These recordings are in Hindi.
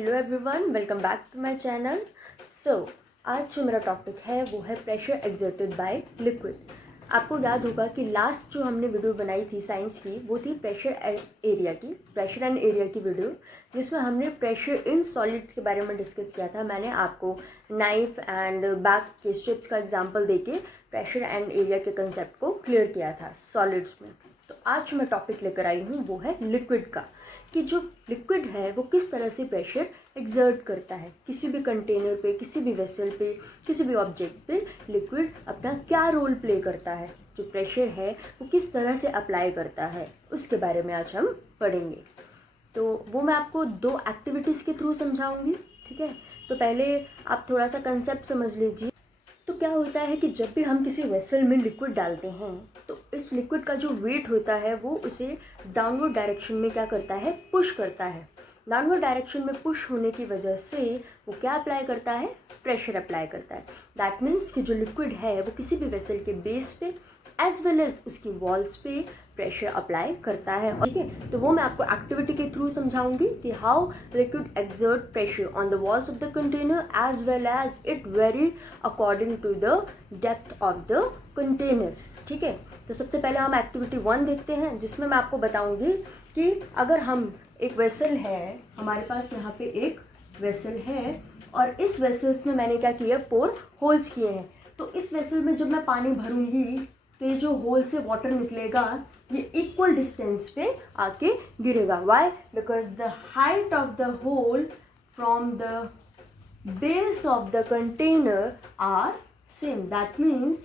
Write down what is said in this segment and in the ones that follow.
Hello everyone, welcome back to my channel. आज जो मेरा टॉपिक है वो है प्रेशर एक्सर्टेड बाय लिक्विड। आपको याद होगा कि लास्ट जो हमने वीडियो बनाई थी साइंस की, वो थी प्रेशर एंड एरिया की वीडियो, जिसमें हमने प्रेशर इन सॉलिड्स के बारे में डिस्कस किया था। मैंने आपको नाइफ एंड बैग के स्ट्रिप्स का एग्जांपल देके प्रेशर एंड एरिया के कंसेप्ट को क्लियर किया था सॉलिड्स में। तो आज जो मैं टॉपिक लेकर आई हूँ वो है लिक्विड का, कि जो लिक्विड है वो किस तरह से प्रेशर एक्सर्ट करता है किसी भी कंटेनर पे, किसी भी वेसल पे, किसी भी ऑब्जेक्ट पे। लिक्विड अपना क्या रोल प्ले करता है, जो प्रेशर है वो किस तरह से अप्लाई करता है, उसके बारे में आज हम पढ़ेंगे। तो वो मैं आपको दो एक्टिविटीज़ के थ्रू समझाऊंगी, ठीक है। तो पहले आप थोड़ा सा कंसेप्ट समझ लीजिए। तो क्या होता है कि जब भी हम किसी वेसल में लिक्विड डालते हैं तो इस लिक्विड का जो वेट होता है वो उसे डाउनवर्ड डायरेक्शन में क्या करता है, पुश करता है। डाउनवर्ड डायरेक्शन में पुश होने की वजह से वो क्या अप्लाई करता है, प्रेशर अप्लाई करता है। दैट मीन्स कि जो लिक्विड है वो किसी भी वेसल के बेस पे एज वेल एज उसकी वॉल्स पे प्रेशर अप्लाई करता है, ठीक है। तो वो मैं आपको एक्टिविटी के थ्रू समझाऊंगी कि how liquid exert pressure on the walls of the container as well as it vary according to the depth of the container, ठीक है। तो सबसे पहले हम एक्टिविटी 1 देखते हैं, जिसमें मैं आपको बताऊंगी कि अगर हम एक वेसल है, हमारे पास यहाँ पे एक वेसल है और इस वेसल्स में मैंने क्या किया, 4 होल्स किए हैं। तो इस वेसल में जब मैं पानी भरूंगी तो ये जो होल से वाटर निकलेगा ये इक्वल डिस्टेंस पे आके गिरेगा। Why? Because the height of the hole from the base of the container are same. That means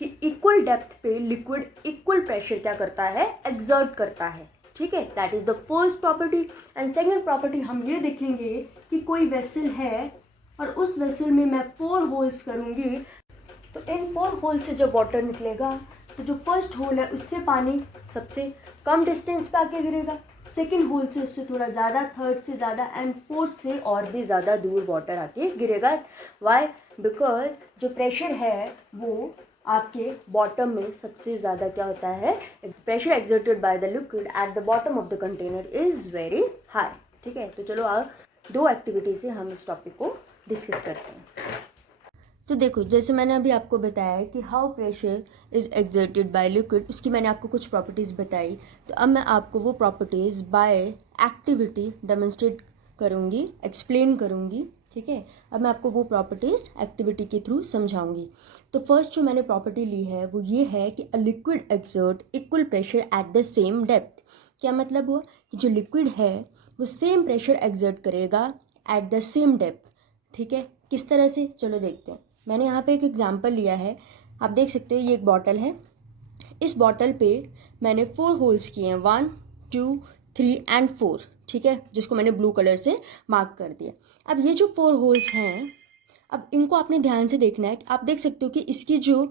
कि इक्वल डेप्थ पे लिक्विड इक्वल प्रेशर क्या करता है, एक्सर्ट करता है, ठीक है। That is the first property. And second property हम ये देखेंगे कि कोई वेसल है और उस वेसल में मैं 4 होल्स करूंगी, तो इन 4 होल से जब वाटर निकलेगा तो जो फर्स्ट होल है उससे पानी सबसे कम डिस्टेंस पे आके गिरेगा, सेकंड होल से उससे थोड़ा ज़्यादा, थर्ड से ज़्यादा एंड फोर्थ से और भी ज़्यादा दूर वाटर आके गिरेगा। वाई? बिकॉज जो प्रेशर है वो आपके बॉटम में सबसे ज़्यादा क्या होता है, pressure exerted by the liquid at the bottom of the container is very high, ठीक है। तो चलो आप 2 एक्टिविटी से हम इस टॉपिक को डिस्कस करते हैं। तो देखो, जैसे मैंने अभी आपको बताया कि how pressure is exerted by liquid, उसकी मैंने आपको कुछ प्रॉपर्टीज़ बताई। तो अब मैं आपको वो प्रॉपर्टीज़ बाय एक्टिविटी डेमोन्स्ट्रेट करूँगी, एक्सप्लेन करूँगी, ठीक है। अब मैं आपको वो प्रॉपर्टीज़ एक्टिविटी के थ्रू समझाऊंगी। तो फर्स्ट जो मैंने प्रॉपर्टी ली है वो ये है कि a liquid exert equal pressure at the same depth. क्या मतलब हुआ कि जो लिक्विड है वो सेम प्रेशर एक्सर्ट करेगा एट द सेम डेप्थ, ठीक है। किस तरह से, चलो देखते हैं। मैंने यहाँ पे एक एग्जांपल लिया है, आप देख सकते हो ये एक बॉटल है। इस बॉटल पे मैंने 4 होल्स किए हैं, 1 2 3 एंड 4, ठीक है, जिसको मैंने ब्लू कलर से मार्क कर दिया। अब ये जो 4 होल्स हैं, अब इनको आपने ध्यान से देखना है कि आप देख सकते हो कि इसकी जो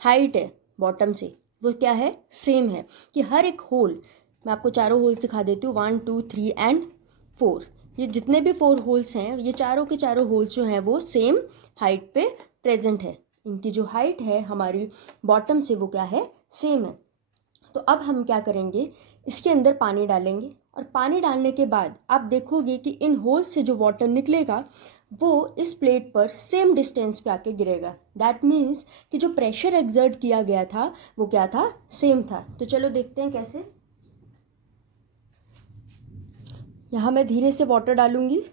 हाइट है बॉटम से वो क्या है, सेम है। कि हर एक होल, मैं आपको चारों होल्स दिखा देती हूँ, 1 2 3 एंड 4। ये जितने भी 4 होल्स हैं, ये चारों के चारों होल्स जो हैं वो सेम हाइट पे प्रेजेंट है। इनकी जो हाइट है हमारी बॉटम से वो क्या है, सेम है। तो अब हम क्या करेंगे, इसके अंदर पानी डालेंगे और पानी डालने के बाद आप देखोगे कि इन होल्स से जो वाटर निकलेगा वो इस प्लेट पर सेम डिस्टेंस पे आके गिरेगा। दैट मीन्स कि जो प्रेशर एक्सर्ट किया गया था वो क्या था, सेम था। तो चलो देखते हैं कैसे। यहाँ मैं धीरे से वाटर डालूंगी,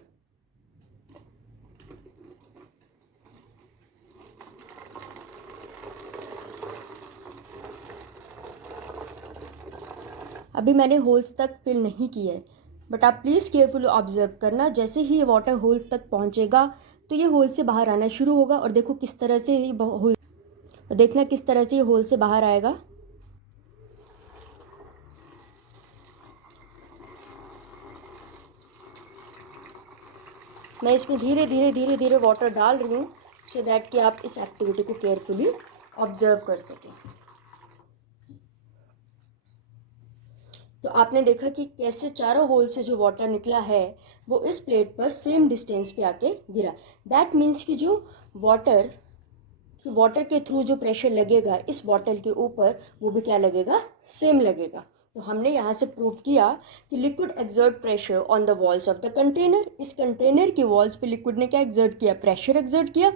अभी मैंने होल्स तक फिल नहीं किया है, बट आप प्लीज़ केयरफुली ऑब्जर्व करना। जैसे ही ये वाटर होल्स तक पहुंचेगा तो ये होल से बाहर आना शुरू होगा, और देखो किस तरह से ये होल, देखना किस तरह से ये होल से बाहर आएगा। मैं इसमें धीरे धीरे धीरे धीरे वाटर डाल रही हूँ सो दैट कि आप इस एक्टिविटी को केयरफुली ऑब्जर्व कर सकें। तो आपने देखा कि कैसे चारों होल से जो वाटर निकला है वो इस प्लेट पर सेम डिस्टेंस पे आके गिरा। दैट मीन्स कि जो वाटर के थ्रू जो प्रेशर लगेगा इस बॉटल के ऊपर वो भी क्या लगेगा, सेम लगेगा। तो हमने यहाँ से प्रूव किया कि liquid exert pressure on the walls of the container. इस कंटेनर की वॉल्स पे लिक्विड ने क्या एक्सर्ट किया, प्रेशर एक्सर्ट किया।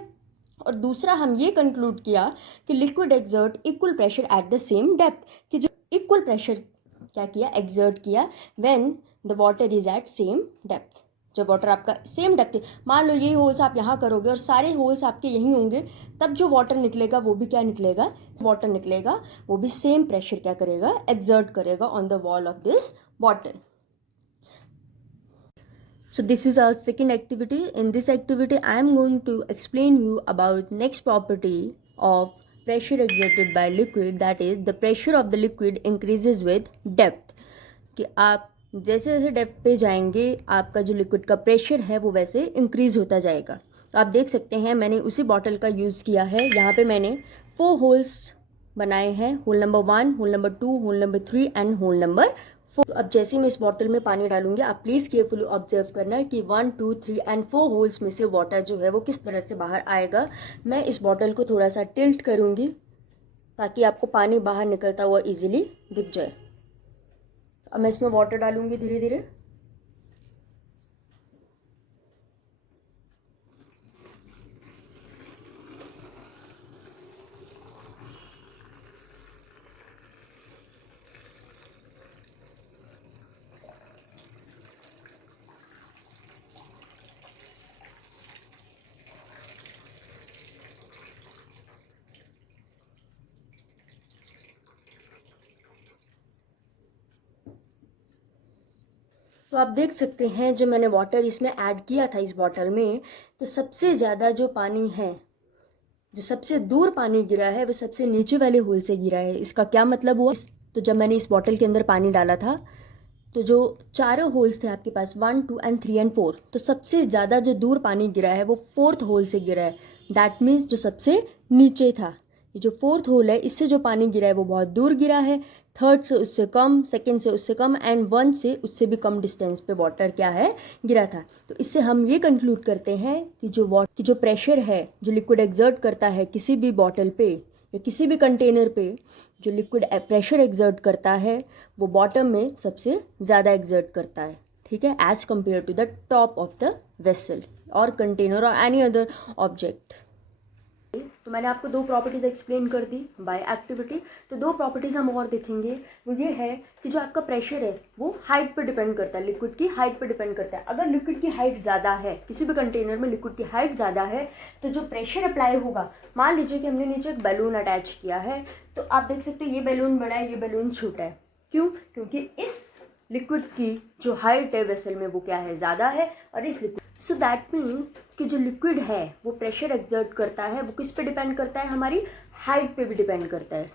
और दूसरा हम ये कंक्लूड किया कि liquid exert equal pressure at the same depth, कि जो इक्वल प्रेशर क्या किया, एक्सर्ट किया when the water is at same depth. जब वाटर आपका सेम डेप्थ, मान लो ये होल्स आप यहाँ करोगे और सारे होल्स आपके यहीं होंगे, तब जो वाटर निकलेगा वो भी क्या निकलेगा, वाटर निकलेगा वो भी सेम प्रेशर क्या करेगा, एक्सर्ट करेगा on the wall of this bottle. So this is our second activity. In this activity I am going to explain you about next property of pressure exerted by liquid, that is the pressure of the liquid increases with depth। कि आप जैसे जैसे डेप्थ पे जाएंगे आपका जो लिक्विड का प्रेशर है वो वैसे इंक्रीज होता जाएगा। तो आप देख सकते हैं मैंने उसी बॉटल का यूज़ किया है। यहाँ पे मैंने 4 होल्स बनाए हैं, hole number 1, hole number 2, hole number 3 and hole number 4। तो अब जैसे मैं इस बॉटल में पानी डालूंगी आप प्लीज़ केयरफुली ऑब्जर्व करना है कि 1, 2, 3 एंड 4 होल्स में से वाटर जो है वो किस तरह से बाहर आएगा। मैं इस बॉटल को थोड़ा सा टिल्ट करूँगी ताकि आपको पानी बाहर निकलता हुआ ईजिली दिख जाए। अब मैं इसमें वाटर डालूंगी धीरे धीरे। तो आप देख सकते हैं जो मैंने वाटर इसमें ऐड किया था इस बॉटल में, तो सबसे ज़्यादा जो पानी है, जो सबसे दूर पानी गिरा है वो सबसे नीचे वाले होल से गिरा है। इसका क्या मतलब हुआ, तो जब मैंने इस बॉटल के अंदर पानी डाला था तो जो चारों होल्स थे आपके पास 1, 2 एंड 3 एंड 4, तो सबसे ज़्यादा जो दूर पानी गिरा है वो 4th होल से गिरा है। दैट मीन्स जो सबसे नीचे था, ये जो 4th होल है इससे जो पानी गिरा है वो बहुत दूर गिरा है। 3rd से उससे कम, 2nd से उससे कम एंड 1 से उससे भी कम डिस्टेंस पे वाटर क्या है, गिरा था। तो इससे हम ये कंक्लूड करते हैं कि जो प्रेशर है जो लिक्विड एक्सर्ट करता है किसी भी बॉटल पे या किसी भी कंटेनर पे, जो लिक्विड प्रेशर एक्सर्ट करता है वो बॉटम में सबसे ज़्यादा एक्सर्ट करता है, ठीक है, as compare to the top of the vessel और कंटेनर और एनी अदर ऑब्जेक्ट। तो मैंने आपको 2 प्रॉपर्टीज़ एक्सप्लेन कर दी बाय एक्टिविटी। तो 2 प्रॉपर्टीज़ हम और देखेंगे, वो ये है कि जो आपका प्रेशर है वो हाइट पे डिपेंड करता है, लिक्विड की हाइट पे डिपेंड करता है। अगर लिक्विड की हाइट ज़्यादा है, किसी भी कंटेनर में लिक्विड की हाइट ज़्यादा है, तो जो प्रेशर अप्लाई होगा, मान लीजिए कि हमने नीचे एक बैलून अटैच किया है, तो आप देख सकते हो ये बैलून बड़ा है, ये बैलून छोटा है। क्यों? क्योंकि इस लिक्विड की जो हाइट है वेसल में वो क्या है, ज़्यादा है, और इस लिक्विड, सो दैट मीन कि जो लिक्विड है वो प्रेशर एक्सर्ट करता है, वो किस पे डिपेंड करता है, हमारी हाइट पे भी डिपेंड करता है,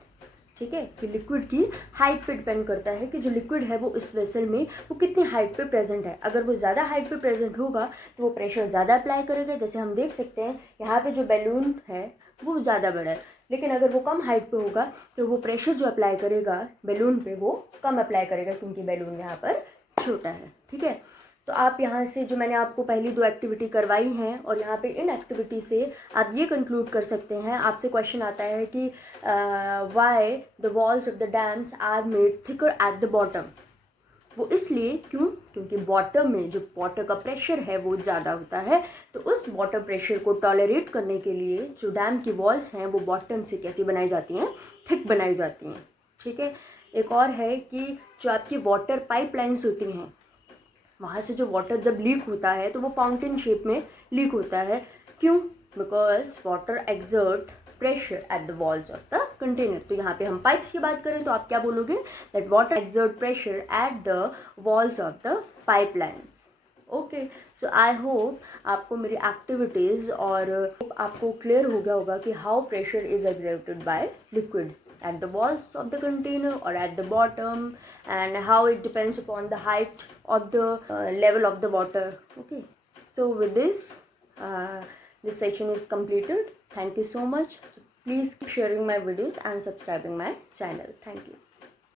ठीक है, कि लिक्विड की हाइट पे डिपेंड करता है कि जो लिक्विड है वो इस वेसल में वो कितनी हाइट पे प्रेजेंट है। अगर वो ज़्यादा हाइट पे प्रेजेंट होगा तो वो प्रेशर ज़्यादा अप्लाई करेगा। जैसे हम देख सकते हैं यहाँ पे जो बैलून है वो ज़्यादा बड़ा है, लेकिन अगर वो कम हाइट पे होगा तो वो प्रेशर जो अप्लाई करेगा बैलून पे वो कम अप्लाई करेगा, क्योंकि बैलून यहाँ पर छोटा है, ठीक है। तो आप यहाँ से जो मैंने आपको पहली 2 एक्टिविटी करवाई हैं, और यहाँ पे इन एक्टिविटी से आप ये कंक्लूड कर सकते हैं, आपसे क्वेश्चन आता है कि why the walls of the dams are made thicker at the bottom. वो इसलिए क्यों, क्योंकि बॉटम में जो वाटर का प्रेशर है वो ज़्यादा होता है। तो उस वाटर प्रेशर को टॉलरेट करने के लिए जो डैम की वॉल्स हैं वो बॉटम से कैसी बनाई जाती हैं, थिक बनाई जाती हैं, ठीक है। एक और है कि जो आपकी वाटर पाइपलाइंस होती हैं, वहाँ से जो वाटर जब लीक होता है तो वो फाउंटेन शेप में लीक होता है। क्यों? Because water exert pressure at the walls of the container. तो यहाँ पे हम पाइप्स की बात करें तो आप क्या बोलोगे, that water exert pressure at the walls of the pipelines. Okay, so I hope आपको मेरी एक्टिविटीज़ और आपको क्लियर हो गया होगा कि how pressure is exerted by liquid at the walls of the container or at the bottom, and how it depends upon the height of the level of the water. Okay, so with this this session is completed. Thank you so much. Please keep sharing my videos and subscribing my channel. Thank you.